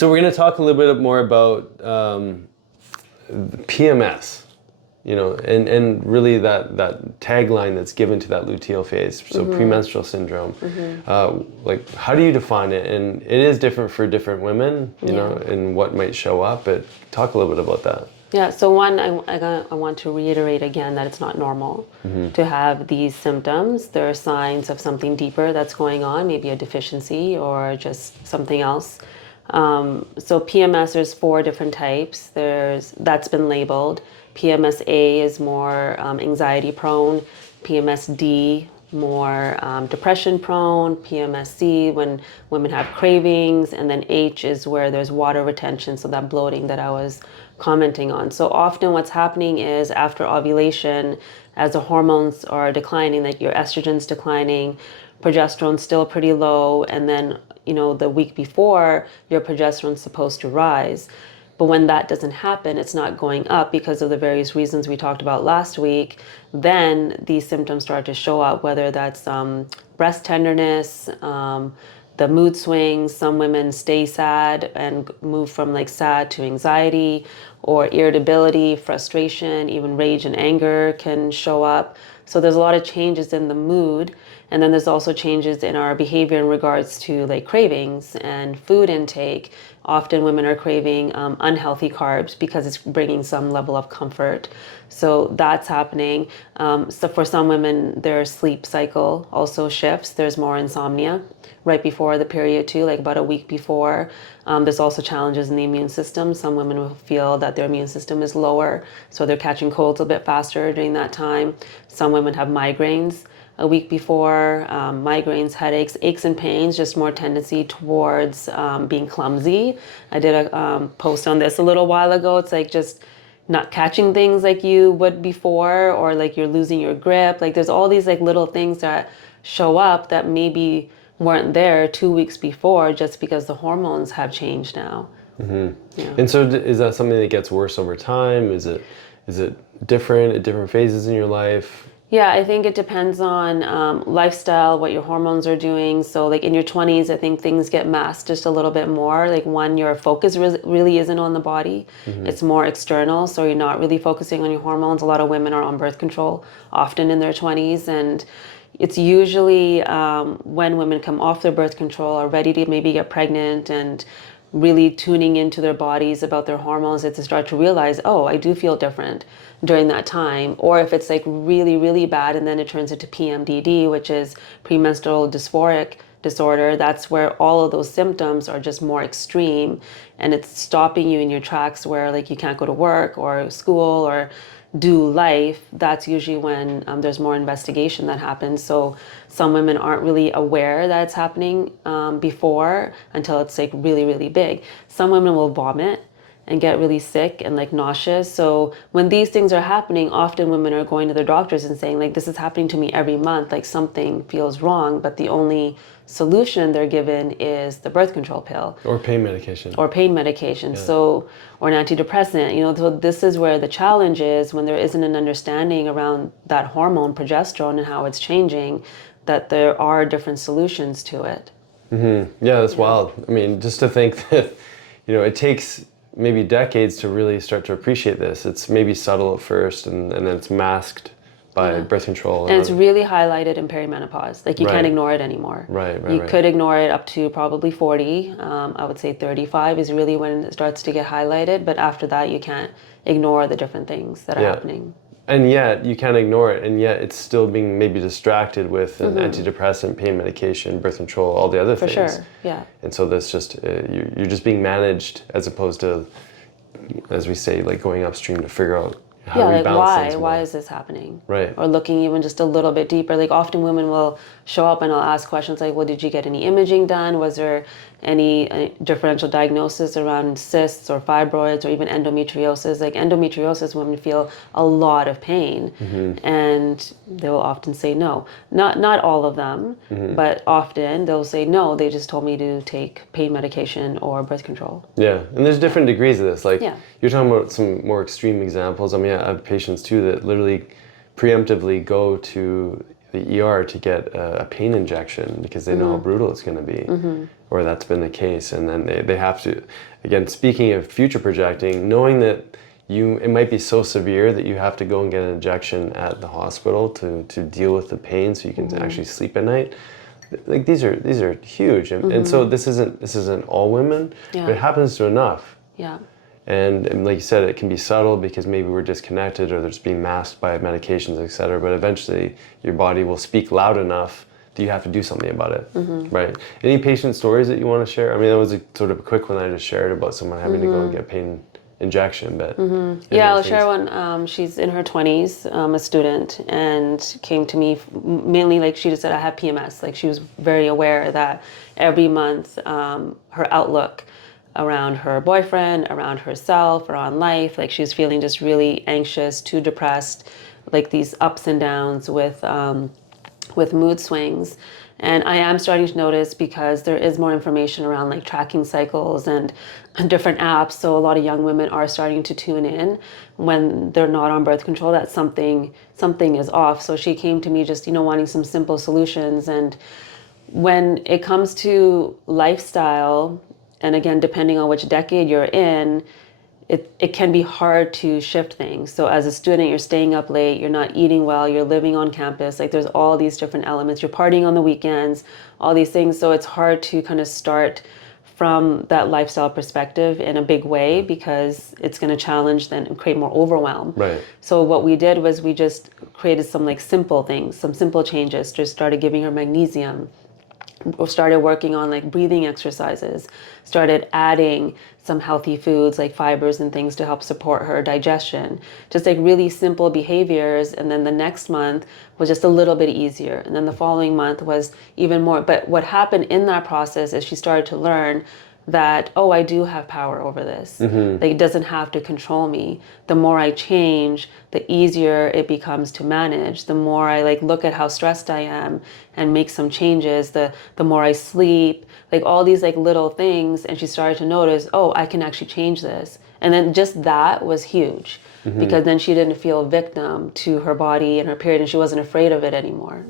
So we're going to talk a little bit more about PMS, and really that tagline that's given to that luteal phase, so premenstrual syndrome. Like, how do you define it? And it is different for different women, you know, and what might show up, but talk a little bit about that. Yeah, so one, I want to reiterate again that it's not normal to have these symptoms. There are signs of something deeper that's going on, maybe a deficiency or just something else. So PMS, there's 4 different types. That's been labeled. PMS-A is more anxiety prone, PMS-D more depression prone, PMS-C when women have cravings, and then H is where there's water retention, so that bloating that I was commenting on. So often what's happening is after ovulation, as the hormones are declining, like your estrogen's declining, progesterone's still pretty low, and then the week before, your progesterone's supposed to rise. But when that doesn't happen, it's not going up because of the various reasons we talked about last week, then these symptoms start to show up, whether that's breast tenderness, the mood swings. Some women stay sad and move from like sad to anxiety, or irritability, frustration, even rage and anger can show up. So there's a lot of changes in the mood. And then there's also changes in our behavior in regards to like cravings and food intake. Often women are craving unhealthy carbs because it's bringing some level of comfort. So that's happening. So for some women, their sleep cycle also shifts. There's more insomnia right before the period too, like about a week before. There's also challenges in the immune system. Some women will feel that their immune system is lower, so they're catching colds a bit faster during that time. Some women have migraines a week before, migraines, headaches, aches and pains, just more tendency towards being clumsy. I did a post on this a little while ago. It's like just not catching things like you would before, or like you're losing your grip. Like there's all these like little things that show up that maybe weren't there 2 weeks before, just because the hormones have changed now. Yeah. And so is that something that gets worse over time? Is it different at different phases in your life? Yeah, I think it depends on lifestyle, what your hormones are doing. So like in your 20s, I think things get masked just a little bit more. Like one, your focus really isn't on the body. It's more external. So you're not really focusing on your hormones. A lot of women are on birth control often in their 20s. And it's usually when women come off their birth control, are ready to maybe get pregnant and really tuning into their bodies about their hormones, that they start to realize, oh, I do feel different during that time. Or if it's like really, really bad, and then it turns into PMDD, which is premenstrual dysphoric disorder, that's where all of those symptoms are just more extreme, and it's stopping you in your tracks, where like you can't go to work or school or do life. That's usually when there's more investigation that happens. So some women aren't really aware that it's happening before, until it's like really, really big. Some women will vomit and get really sick and like nauseous. So when these things are happening, often women are going to their doctors and saying like, this is happening to me every month, like something feels wrong. But the only solution they're given is the birth control pill. Or pain medication. Yeah. So, or an antidepressant, so this is where the challenge is, when there isn't an understanding around that hormone progesterone and how it's changing, that there are different solutions to it. Yeah, that's wild. I mean, just to think that, it takes maybe decades to really start to appreciate this. It's maybe subtle at first, and then it's masked by birth control. And it's really highlighted in perimenopause. Like you can't ignore it anymore. You could ignore it up to probably 40. I would say 35 is really when it starts to get highlighted. But after that, you can't ignore the different things that are happening. And yet you can't ignore it, and yet it's still being maybe distracted with an antidepressant, pain medication, birth control, all the other things. For sure, yeah. And so that's just, you're just being managed, as opposed to, as we say, like going upstream to figure out how we balance things. Why is this happening? Right. Or looking even just a little bit deeper. Like often women will show up and I'll ask questions like, well, did you get any imaging done? Was there any differential diagnosis around cysts or fibroids or even endometriosis? Like endometriosis, women feel a lot of pain, and they will often say no. Not all of them, but often they'll say no, they just told me to take pain medication or birth control. Yeah, and there's different degrees of this. Like you're talking about some more extreme examples. I mean, I have patients too that literally preemptively go to the ER to get a pain injection because they know how brutal it's going to be, or that's been the case. And then they have to, again, speaking of future projecting, knowing that it might be so severe that you have to go and get an injection at the hospital to deal with the pain so you can actually sleep at night. Like these are huge. And so this isn't all women, but it happens to enough. Yeah. And like you said, it can be subtle because maybe we're disconnected or there's being masked by medications, et cetera. But eventually your body will speak loud enough that you have to do something about it, right? Any patient stories that you want to share? I mean, that was sort of a quick one I just shared about someone having to go and get a pain injection, but... Yeah, I'll share one. She's in her 20s, a student, and came to me mainly, like she just said, I have PMS. Like she was very aware that every month her outlook around her boyfriend, around herself, around life, like she was feeling just really anxious, too depressed, like these ups and downs with mood swings. And I am starting to notice, because there is more information around like tracking cycles and different apps, so a lot of young women are starting to tune in when they're not on birth control, that something is off. So she came to me just, wanting some simple solutions. And when it comes to lifestyle, and again, depending on which decade you're in, it can be hard to shift things. So as a student, you're staying up late, you're not eating well, you're living on campus, like there's all these different elements, you're partying on the weekends, all these things. So it's hard to kind of start from that lifestyle perspective in a big way, because it's going to challenge then and create more overwhelm. Right. So what we did was we just created some like simple things, some simple changes, just started giving her magnesium, started working on like breathing exercises, started adding some healthy foods like fibers and things to help support her digestion, just like really simple behaviors. And then the next month was just a little bit easier, and then the following month was even more. But what happened in that process is she started to learn that, oh, I do have power over this. Like it doesn't have to control me. The more I change, the easier it becomes to manage. The more I like look at how stressed I am and make some changes, the more I sleep, like all these like little things. And she started to notice, oh, I can actually change this. And then just that was huge, because then she didn't feel a victim to her body and her period, and she wasn't afraid of it anymore.